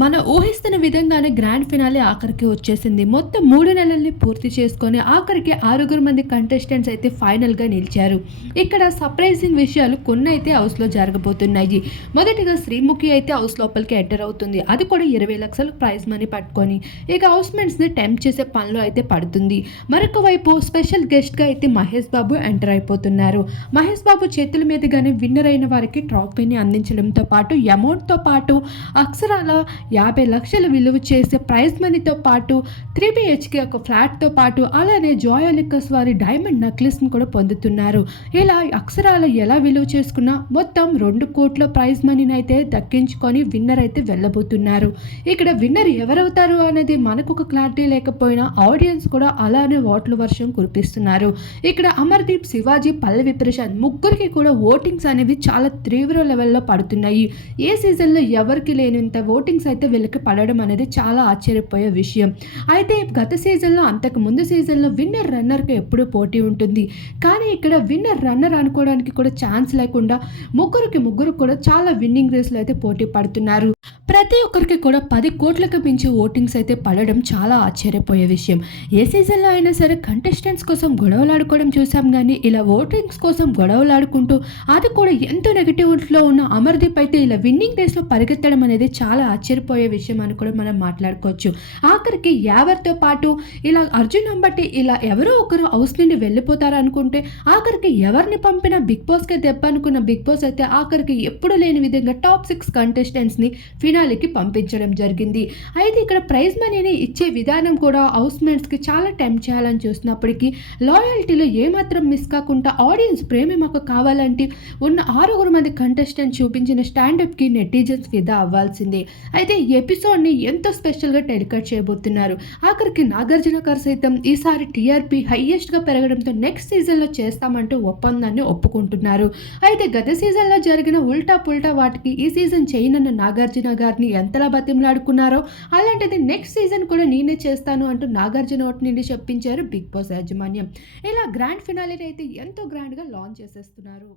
మనం ఊహిస్తున్న విధంగానే grand finale ఆఖరికి వచ్చేసింది. మొత్తం మూడు నెలల్ని పూర్తి చేసుకొని ఆఖరికి ఆరుగురు మంది కంటెస్టెంట్స్ అయితే ఫైనల్గా నిలిచారు. ఇక్కడ సర్ప్రైజింగ్ విషయాలు కొన్ని అయితే హౌస్లో జరగబోతున్నాయి. మొదటిగా శ్రీముఖి అయితే హౌస్ లోపలికి ఎంటర్ అవుతుంది. అది కూడా ఇరవై లక్షలు ప్రైజ్ మనీ పట్టుకొని. ఇక హౌస్మెంట్స్ని టెంప్ట్ చేసే పనిలో అయితే పడుతుంది. మరొక వైపు స్పెషల్ గెస్ట్గా అయితే మహేష్ బాబు ఎంటర్ అయిపోతున్నారు. మహేష్ బాబు చేతుల మీదుగానే విన్నర్ అయిన వారికి ట్రాఫీని అందించడంతో పాటు అమౌంట్తో పాటు అక్షరాల యాభై లక్షలు విలువ చేసే ప్రైజ్ మనీతో పాటు త్రీ బిహెచ్కే ఒక ఫ్లాట్తో పాటు అలానే జోయాలికస్ వారి డైమండ్ నెక్లెస్ని కూడా పొందుతున్నారు. ఇలా అక్షరాల ఎలా విలువ చేసుకున్నా మొత్తం రెండు కోట్ల ప్రైజ్ మనీని అయితే దక్కించుకొని విన్నర్ అయితే వెళ్ళబోతున్నారు. ఇక్కడ విన్నర్ ఎవరవుతారు అనేది మనకు ఒక క్లారిటీ లేకపోయినా ఆడియన్స్ కూడా అలానే ఓట్ల వర్షం కురిపిస్తున్నారు. ఇక్కడ అమర్దీప్ శివాజీ పల్లవి ప్రశాంత్ ముగ్గురికి కూడా ఓటింగ్స్ అనేవి చాలా తీవ్ర లెవెల్లో పడుతున్నాయి. ఏ సీజన్లో ఎవరికి లేనంత ఓటింగ్స్ అయితే వీళ్ళకి పడడం అనేది చాలా ఆశ్చర్యపోయే విషయం. అయితే గత సీజన్లో అంతకు ముందు సీజన్లో విన్నర్ రన్నర్కి ఎప్పుడూ పోటీ ఉంటుంది. కానీ ఇక్కడ విన్నర్ రన్నర్ అనుకోవడానికి కూడా ఛాన్స్ లేకుండా ముగ్గురికి ముగ్గురు కూడా చాలా విన్నింగ్ రేస్లో అయితే పోటీ పడుతున్నారు. ప్రతి ఒక్కరికి కూడా పది కోట్లకు మించి ఓటింగ్స్ అయితే పడడం చాలా ఆశ్చర్యపోయే విషయం. ఏ సీజన్లో అయినా సరే కంటెస్టెంట్స్ కోసం గొడవలాడుకోవడం చూసాం కానీ ఇలా ఓటింగ్స్ కోసం గొడవలాడుకుంటూ అది కూడా ఎంతో నెగిటివ్లో ఉన్న అమర్దీప్ అయితే ఇలా విన్నింగ్ రేస్లో పరిగెత్తడం అనేది చాలా ఆశ్చర్యపోయే విషయం అని కూడా మనం మాట్లాడుకోవచ్చు. ఆఖరికి యావర్తో పాటు ఇలా అర్జున్ అంబట్టి ఇలా ఎవరో ఒకరు హౌస్ నుండి వెళ్ళిపోతారు అనుకుంటే ఆఖరికి ఎవరిని పంపినా బిగ్ బాస్కే దెబ్బ అనుకున్న బిగ్ బాస్ అయితే ఆఖరికి ఎప్పుడు లేని విధంగా టాప్ సిక్స్ కంటెస్టెంట్స్ని ఫినాలికి పంపించడం జరిగింది. అయితే ఇక్కడ ప్రైజ్ మనీని ఇచ్చే విధానం కూడా హౌస్ మేట్స్కి చాలా టైం చేయాలని చూసినప్పటికీ లాయల్టీలో ఏమాత్రం మిస్ కాకుండా ఆడియన్స్ ప్రేమ మాకు కావాలంటే ఉన్న ఆరుగురు మంది కంటెస్టెంట్ చూపించిన స్టాండప్కి నెటిజన్స్ ఫిదా అవ్వాల్సిందే. అయితే ఈ ఎపిసోడ్ని ఎంతో స్పెషల్గా టెలికాట్ చేయబోతున్నారు. ఆఖరికి నాగార్జున గారు సైతం ఈసారి టీఆర్పీ హైయెస్ట్గా పెరగడంతో నెక్స్ట్ సీజన్లో చేస్తామంటూ ఒప్పందాన్ని ఒప్పుకుంటున్నారు. అయితే గత సీజన్లో జరిగిన ఉల్టా పుల్టా వాటికి ఈ సీజన్ చేయనన్న నాగార్జున గారిని ఎంతలా బతిమలాడుకున్నారో అలాంటిది నెక్స్ట్ సీజన్ కూడా నేనే చేస్తాను అంటూ నాగార్జున ఒకటి నుండి చెప్పించారు బిగ్ బాస్ యాజమాన్యం. ఇలా గ్రాండ్ ఫినాలిని అయితే ఎంతో గ్రాండ్గా లాంచ్ చేసేస్తున్నారు.